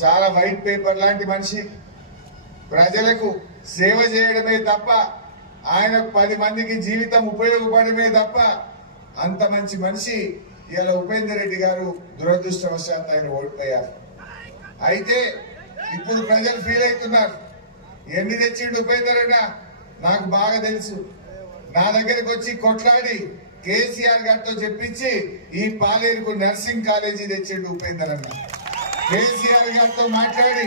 చాలా white paper లాంటి మనిషి, ప్రజలకు సేవ చేయడమే తప్ప ఆయన 10 మందికి జీవితం ఉపయోగపడమే తప్ప అంత మంచి మనిషి ఇలా ఉపేందర్ రెడ్డి గారు దురదృష్టవశాత్తు ఆయన ఓడిపోయారు. అయితే ఇప్పుడు ప్రజలు ఫీల్ అవుతున్నారు, ఎన్ని తెచ్చిండు ఉపేందర్ అన్న నాకు బాగా తెలుసు, నా దగ్గరికి వచ్చి కొట్లాడి కేసీఆర్ గారితో చెప్పించి ఈ పాలేరుకు నర్సింగ్ కాలేజీ తెచ్చిండు ఉపేందర్ అన్న. కేసీఆర్ గారితో మాట్లాడి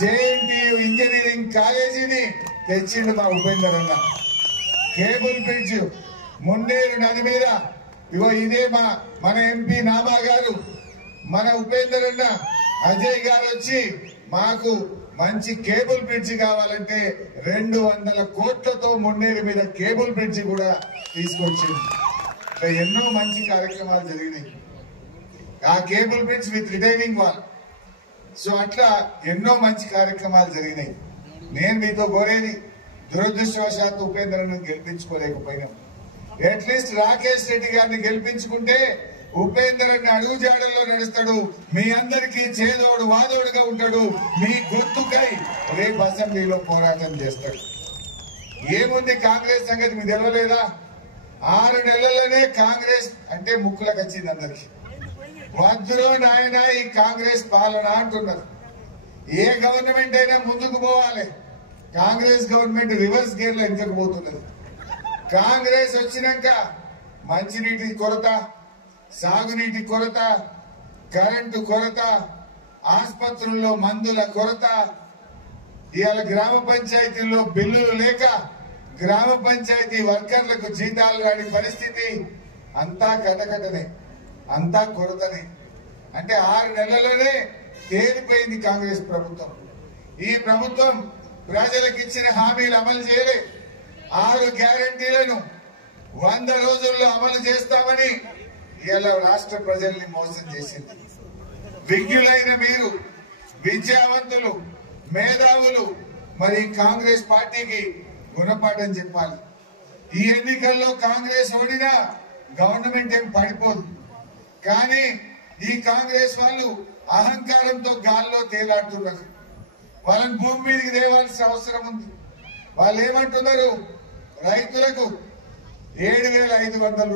జేఎన్టీయూ ఇంజనీరింగ్ కాలేజీని తెచ్చిండు మా ఉపేందర్ అన్న. కేబుల్ బ్రిడ్జ్ మున్నేరు నది మీద ఇగో ఇదే మన ఎంపీ నామా గారు, మన ఉపేందర్ అన్న, అజయ్ గారు వచ్చి మాకు మంచి కేబుల్ బ్రిడ్జ్ కావాలంటే 200 కోట్లతో మున్నేరు మీద కేబుల్ బ్రిడ్జ్ కూడా తీసుకొచ్చింది. ఎన్నో మంచి కార్యక్రమాలు జరిగినాయి. ఆ cable bridge with retaining wall, so అట్లా ఎన్నో మంచి కార్యక్రమాలు జరిగినాయి. నేను మీతో కోరేది, దురదృష్టవశాత్తు ఉపేంద్రను గెలిపించుకోలేకపోయినాం. అట్లీస్ట్ రాకేష్ రెడ్డి గారిని గెలిపించుకుంటే ఉపేంద్రని అడుగుజాడల్లో నడుస్తాడు, మీ అందరికీ చేదోడు వాదోడుగా ఉంటాడు, మీ గొంతుకై రేపు అసెంబ్లీలో పోరాటం చేస్తాడు. ఏముంది కాంగ్రెస్ సంగతి మీకు తెలవలేదా? 6 నెలల్లోనే కాంగ్రెస్ అంటే ముక్కులకు వచ్చింది అందరికి. వద్దురో నాయన ఈ కాంగ్రెస్ పాలన అంటున్నారు. ఏ గవర్నమెంట్ అయినా ముందుకు పోవాలి, కాంగ్రెస్ గవర్నమెంట్ రివర్స్ గేర్ లో వెనుకకు పోతున్నది. కాంగ్రెస్ వచ్చినాక మంచినీటి కొరత, సాగునీటి కొరత, కరెంటు కొరత, ఆసుపత్రుల్లో మందుల కొరత, ఇవాళ గ్రామ పంచాయతీల్లో బిల్లులు లేక గ్రామ పంచాయతీ వర్కర్లకు జీతాలు రాని పరిస్థితి, అంతా కటకటనే, అంతా కొరతనే. అంటే 6 నెలల్లోనే తేలిపోయింది కాంగ్రెస్ ప్రభుత్వం. ఈ ప్రభుత్వం ప్రజలకు ఇచ్చిన హామీలు అమలు చేయలే. 6 గ్యారంటీలను 100 రోజుల్లో అమలు చేస్తామని ఇలా రాష్ట్ర ప్రజల్ని మోసం చేసింది. విజ్ఞులైన మీరు, విద్యావంతులు, మేధావులు మరి కాంగ్రెస్ పార్టీకి గుణపాఠం చెప్పాలి. ఈ ఎన్నికల్లో కాంగ్రెస్ ఓడినా గవర్నమెంట్ ఏం పడిపోదు, కానీ ఈ కాంగ్రెస్ వాళ్ళు అహంకారంతో గాల్లో తేలాడుతున్నారు. వాళ్ళని భూమి మీదకి తేవాల్సిన అవసరం ఉంది. వాళ్ళు ఏమంటున్నారు, రైతులకు 7,500 రూపాయలు